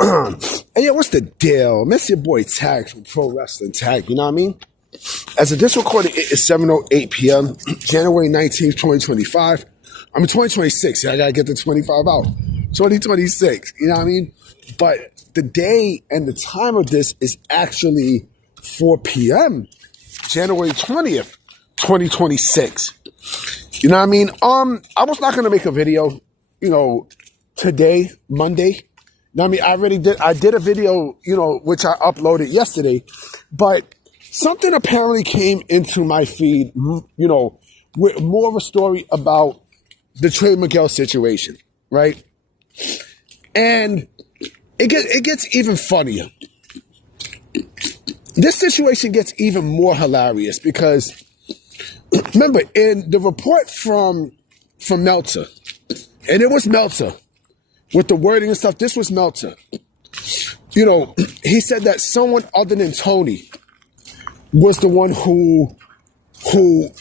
And yeah, what's the deal? Miss your boy Tag from Pro Wrestling Tag, you know what I mean? As of this recording, it is 7:08 p.m., January 19th, 2025. 2026. I gotta get the 25 out. 2026, you know what I mean? But the day and the time of this is actually 4 p.m., January 20th, 2026. You know what I mean? I was not gonna make a video, today, Monday. You know what I mean? I did a video, which I uploaded yesterday, but something apparently came into my feed, with more of a story about the Trey Miguel situation, right? And it gets even funnier. This situation gets even more hilarious because, remember, in the report from Meltzer, and it was Meltzer, with the wording and stuff, this was Meltzer. He said that someone other than Tony was the one who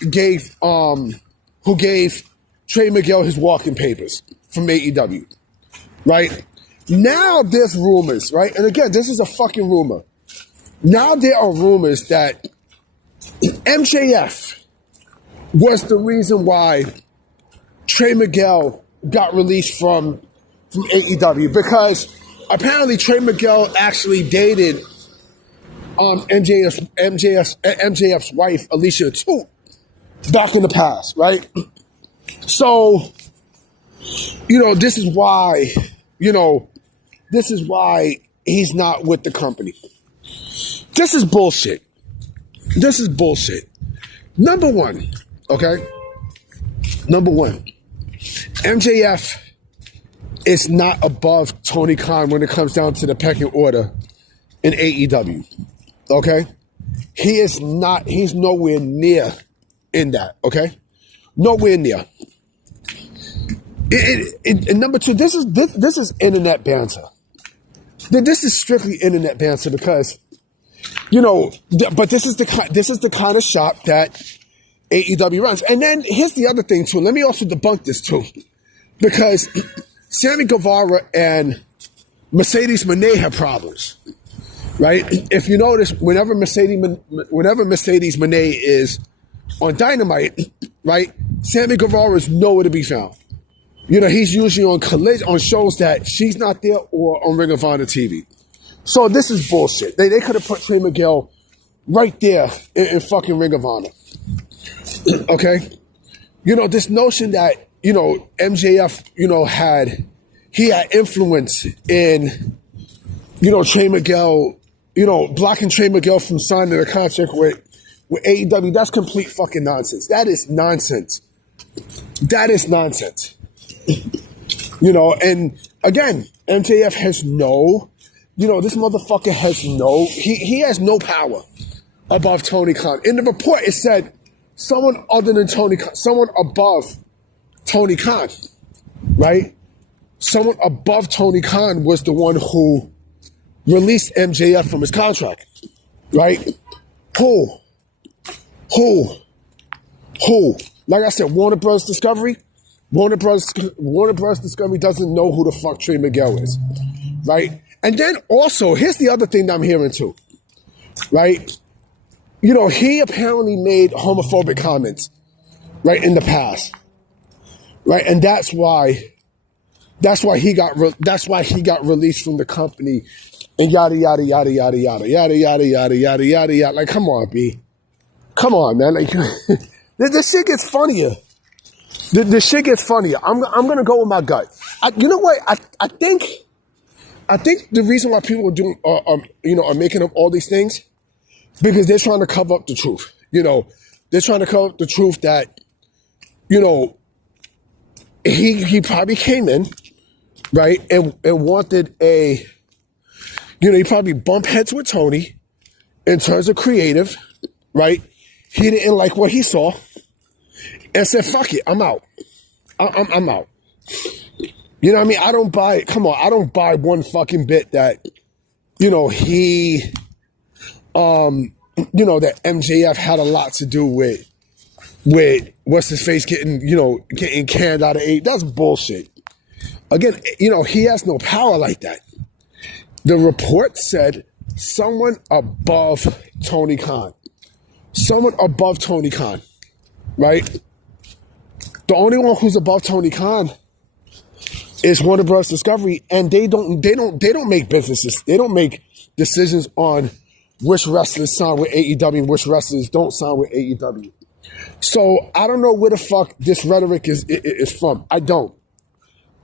gave Trey Miguel his walking papers from AEW, right? Now there's rumors, right? And again, this is a fucking rumor. Now there are rumors that MJF was the reason why Trey Miguel got released from AEW, because apparently Trey Miguel actually dated MJF's wife, Alicia Atout, back in the past, right? So, this is why he's not with the company. This is bullshit. Number one, MJF is not above Tony Khan when it comes down to the pecking order in AEW. Okay? He's nowhere near in that, okay? Nowhere near. And number two, this is internet banter. This is strictly internet banter because, but this is the kind of shop that AEW runs. And then here's the other thing too. Let me also debunk this too, because Sammy Guevara and Mercedes Moné have problems, right? If you notice, whenever Mercedes Moné is on Dynamite, right, Sammy Guevara is nowhere to be found. He's usually on shows that she's not there or on Ring of Honor TV. So this is bullshit. They could have put Trey Miguel right there in fucking Ring of Honor. Okay? This notion that, MJF, had influence in, Trey Miguel, blocking Trey Miguel from signing a contract with AEW, that's complete fucking nonsense. That is nonsense. And again, MJF has this motherfucker has he has no power above Tony Khan. In the report, it said someone other than Tony Khan, someone above Tony Khan, right? Someone above Tony Khan was the one who released MJF from his contract, right? Who? Like I said, Warner Bros. Discovery doesn't know who the fuck Trey Miguel is, right? And then also, here's the other thing that I'm hearing too, right? He apparently made homophobic comments, right, in the past, right? And that's why he got released from the company, and yada yada yada yada yada yada yada yada yada yada yada. Like, come on, B, come on, man. Like, this shit gets funnier. The shit gets funnier. I'm gonna go with my gut. You know what? I think the reason why people are making up all these things, because they're trying to cover up the truth. They're trying to cover up the truth that, he probably came in, right, and wanted he probably bumped heads with Tony in terms of creative, right? He didn't like what he saw and said, fuck it, I'm out. I'm out. You know what I mean? I don't buy one fucking bit that, that MJF had a lot to do with what's his face getting canned out of eight. That's bullshit. Again, he has no power like that. The report said someone above Tony Khan. Someone above Tony Khan, right? The only one who's above Tony Khan is Warner Bros. Discovery, and they don't make businesses. They don't make decisions on which wrestlers sign with AEW and which wrestlers don't sign with AEW. So I don't know where the fuck this rhetoric is from. I don't.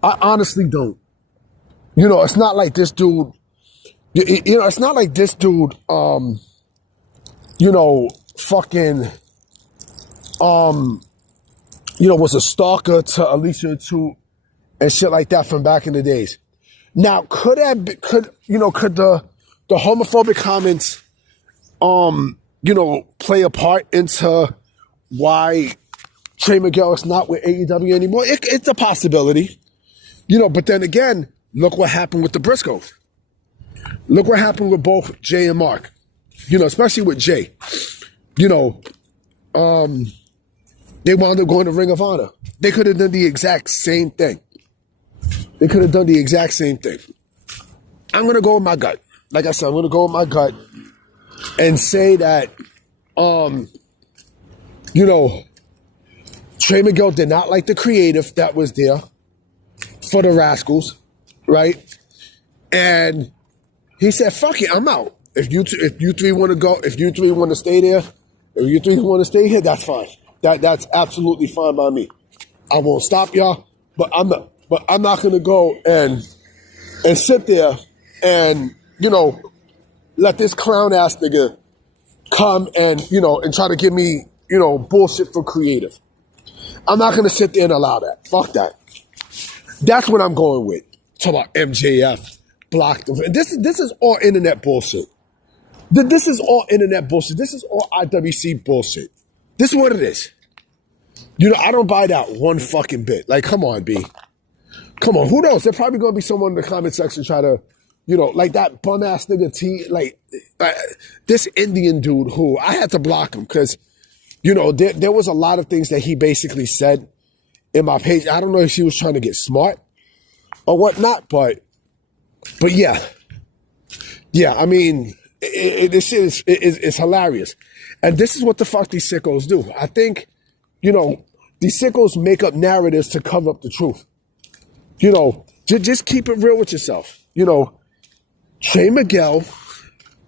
I honestly don't. You know, it's not like this dude. You know, it's not like this dude. You know, fucking. You know, was a stalker to Alicia Atout and shit like that from back in the days. Now, could the homophobic comments, you know, play a part into why Trey Miguel is not with AEW anymore? It's a possibility, you know. But then again, look what happened with the Briscoes. Look what happened with both Jay and Mark. You know, especially with Jay. You know, they wound up going to Ring of Honor. They could have done the exact same thing. They could have done the exact same thing. I'm going to go with my gut. Like I said, I'm going to go with my gut and say that, you know, Trey Miguel did not like the creative that was there for the Rascals, right? And he said, fuck it, I'm out. If you three want to go, if you three want to stay there, if you three want to stay here, that's fine. That's absolutely fine by me. I won't stop y'all, but I'm not gonna go and sit there and, you know, let this clown ass nigga come and, you know, and try to give me, you know, bullshit for creative. I'm not gonna sit there and allow that. Fuck that. That's what I'm going with. Talk about MJF blocked them. This is all internet bullshit. This is all internet bullshit. This is all IWC bullshit. This is what it is. You know, I don't buy that one fucking bit. Like, come on, B. Come on, who knows? There's probably going to be someone in the comment section try to, you know, like that bum-ass nigga T, like, this Indian dude who, I had to block him because, you know, there was a lot of things that he basically said in my page. I don't know if he was trying to get smart or whatnot, but yeah. Yeah, I mean, this shit is hilarious. And this is what the fuck these sickos do. I think, you know, these sickos make up narratives to cover up the truth. You know, just keep it real with yourself. You know, Trey Miguel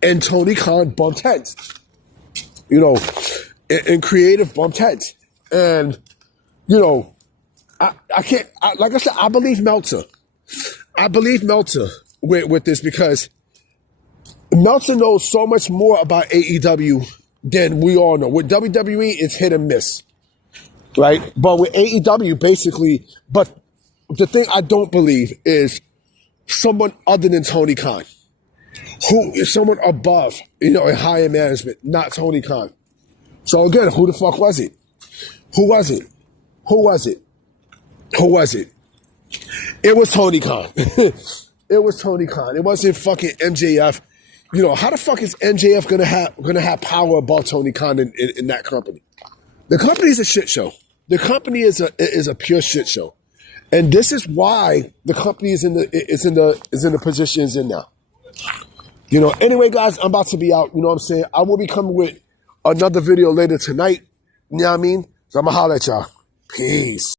and Tony Khan bumped heads. You know, and creative bumped heads. And, you know, I can't, like I said, I believe Meltzer. I believe Meltzer with this because Meltzer knows so much more about AEW than we all know. With WWE, it's hit and miss, right? But with AEW, basically, but the thing I don't believe is someone other than Tony Khan, who is someone above, you know, in higher management, not Tony Khan. So again, who the fuck was it? Who was it? Who was it? Who was it? It was Tony Khan. It was Tony Khan. It wasn't fucking MJF. You know, how the fuck is MJF gonna have power above Tony Khan in that company? The company is a shit show. The company is a pure shit show, and this is why the company is in the position it's in now. You know. Anyway, guys, I'm about to be out. You know what I'm saying? I will be coming with another video later tonight. You know what I mean? So I'm gonna holler at y'all. Peace.